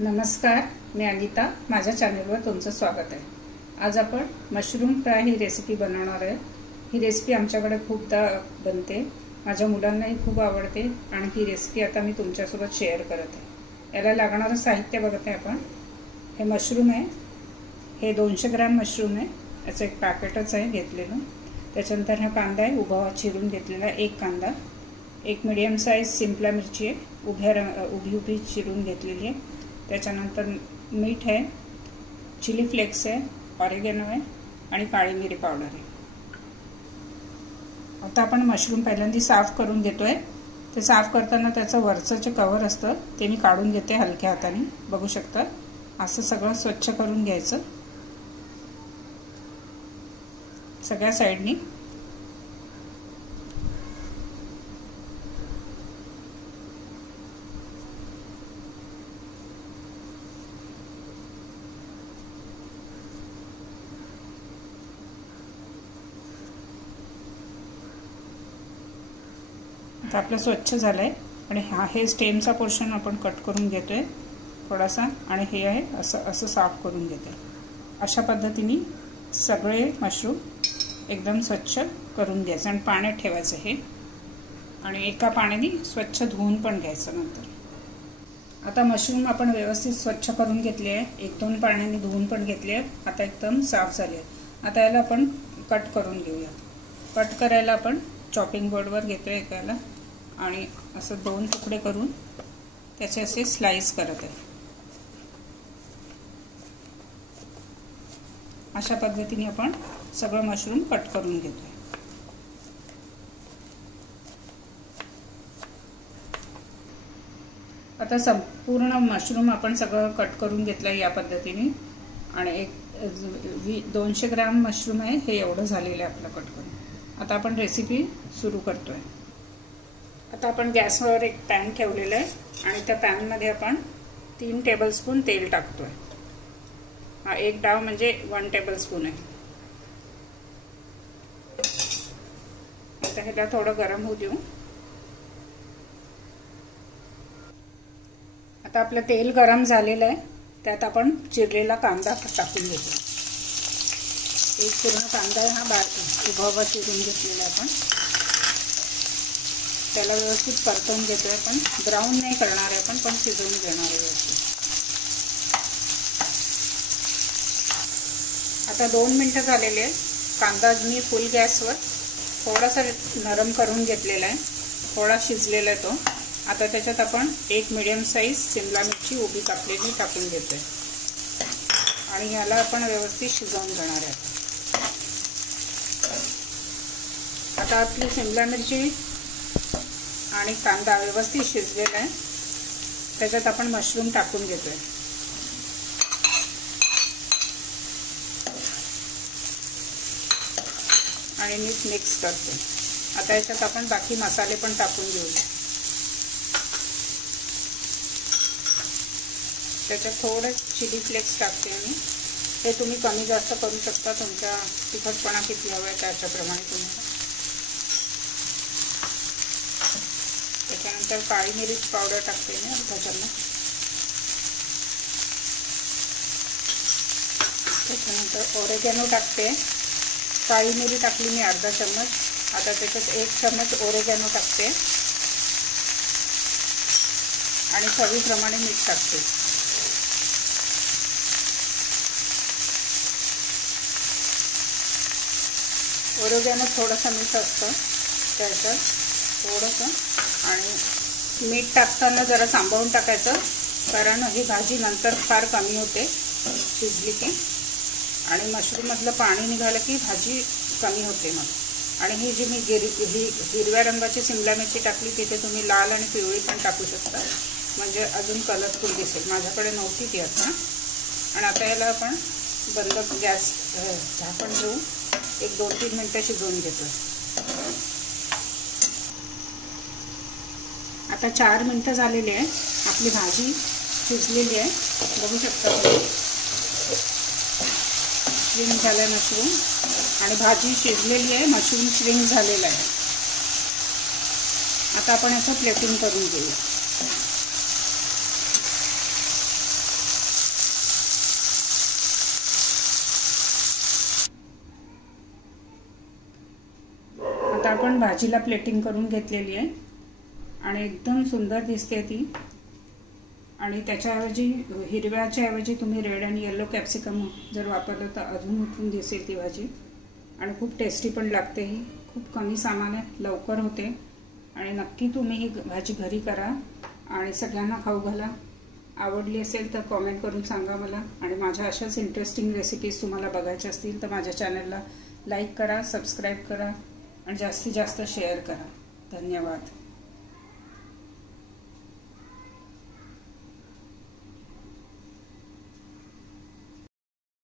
नमस्कार, मी अनिता. माझ्या चॅनलवर तुमचं स्वागत आहे. आज आपण मशरूम फ्राय ही रेसिपी बनवणार आहे. ही रेसिपी आमच्याकडे खूपदा बनते, माझ्या मुलांनाही खूप आवडते आणि ही रेसिपी आता मी तुमच्यासोबत शेअर करत आहे. याला लागणारं साहित्य बघत आहे आपण. हे मशरूम आहे, हे 200 ग्रॅम मशरूम आहे. याचं एक पॅकेटच आहे घेतलेलं. त्याच्यानंतर हा कांदा आहे, उभा चिरून घेतलेला एक कांदा. एक मीडियम साईज सिमला मिरची आहे, उभी चिरून घेतलेली आहे. त्याच्यानंतर मीठ आहे, चिली फ्लेक्स आहे, ऑरेगॅनो आहे आणि काळी मिरी पावडर आहे. आता आपण मशरूम पहिल्यांदा साफ करून घेतोय. ते साफ करताना त्याचं वरचं जे कवर असतं ते मी काढून घेते हलक्या हाताने. बघू शकता, असं सगळं स्वच्छ करून घ्यायचं सगळ्या साईडनी. आता आपलं स्वच्छ झालंय आणि हे स्टेमचा पोर्शन आपण कट करून घेतोय थोडासा आणि हे आहे असं साफ करून घेते. अशा पद्धतीने सगळे मशरूम एकदम स्वच्छ करून घ्यायचं आणि पाण्यात ठेवायचं हे, आणि एका पाण्याने स्वच्छ धुवून पण घ्यायचं नंतर. आता मशरूम आपण व्यवस्थित स्वच्छ करून घेतले आहे, 1-2 पाण्याने धुवून पण घेतले आहे. आता एकदम साफ झाले आहे. आता याला आपण कट करून घेऊया. कट करायला आपण चॉपिंग बोर्डवर घेतोय एकाला आणि असं 2 तुकडे करून त्याचे असे स्लाइस करत आहे. अशा पद्धतीने आपण सगळं मशरूम कट करून घेतोय. आता संपूर्ण मशरूम आपण सगळं कट करून घेतलं या पद्धतीने आणि 200 ग्रॅम मशरूम आहे, हे एवढं झालेलं आहे आपलं कट करून. आता आपण रेसिपी सुरू करतोय. आता आपण गॅसवर एक पॅन ठेवलेला आहे आणि त्या पॅनमध्ये आपण 3 टेबलस्पून तेल टाकतोय. हा एक डाव म्हणजे 1 टेबलस्पून आहे. आता ह्याला थोडं गरम होऊ देऊ. आता आपलं तेल गरम झालेलं आहे, त्यात आपण चिरलेला कांदा टाकून घेतो. एक पूर्ण कांदा हा उभा चिरून घेतलेला आपण. त्याला व्यवस्थित परतवून घेतोय आपण. ब्राऊन नाही करणार आहे आपण, पण शिजवून घेणार आहे व्यवस्थित. आता 2 मिनिटं झालेले आहे. कांदा मी फुल गॅसवर थोडासा नरम करून घेतलेला आहे, थोडा शिजलेला आहे तो. आता त्याच्यात आपण एक मीडियम साईज सिमला मिरची उभी कापलेली टाकून घेतोय आणि याला आपण व्यवस्थित शिजवून घेणार आहे. आता आपली सिमला मिरची आणि कांदा व्यवस्थित शिजलेला आहे. त्याच्यात आपण मशरूम टाकून घेतोय आणि नीट मिक्स करतो. आता याच्यात आपण बाकी मसाले पण टाकून घेऊ. त्याच्यात थोडं चिली फ्लेक्स टाकते मी. हे तुम्ही कमी जास्त करू शकता, तुमच्या तिखटपणा किती हवा आहे त्याच्याप्रमाणे तुम्हाला. त्याच्यानंतर काळी मिरी पावडर टाकते मी अर्धा चम्मच. त्याच्यानंतर ओरेगॅनो टाकते. काळी मिरी टाकली मी अर्धा चम्मच. आता त्याच्यात 1 चम्मच ओरेगॅनो टाकते आणि चवीप्रमाणे मीठ टाकते. ओरेगॅनो थोडंसं मीठ असतं त्याच्यात थोडंसं, आणि मीठ टाकताना जरा सांभाळून टाकायचं, कारण ही भाजी नंतर फार कमी होते शिजली की, आणि मशरूममधलं पाणी निघालं की भाजी कमी होते मग. आणि ही जी मी हिरव्या रंगाची सिमला मिरची टाकली, तिथे तुम्ही लाल आणि पिवळी पण टाकू शकता, म्हणजे अजून कलरफुल दिसेल. माझ्याकडे नव्हती ती आता. आणि आता याला आपण बंद गॅस झाकण ठेवून 1-2-3 मिनिटं शिजवून घेतो. आता 4 मिनिटं झालेली आहे. आपली भाजी शिजलेली आहे, बघू शकता तुम्ही. श्रिंक झालं आहे मशरूम आणि भाजी शिजलेली आहे, मशरूम श्रिंक झालेला आहे. आता आपण याचं प्लेटिंग करून घेऊया. पण भाजीला प्लेटिंग करून घेतलेली आहे आणि एकदम सुंदर दिसते ती। आणि त्याच्याऐवजी हिरव्याच्या ऐवजी तुम्ही रेड आणि येलो कॅप्सिकम जर वापरलं तर अजून उत्तम दिसेल ती भाजी आणि खूप टेस्टी पण लागते। ही खूप कमी सामान आहे, लवकर होते आणि नक्की तुम्ही ही भाजी घरी करा आणि सगळ्यांना खाऊ घाला। आवडली असेल तर कमेंट करून सांगा मला आणि माझ्या अशाच इंटरेस्टिंग रेसिपीज तुम्हाला बघायच्या असतील तर माझ्या चॅनलला लाईक करा, सबस्क्राइब करा आणि जास्तीत जास्त शेअर करा। धन्यवाद।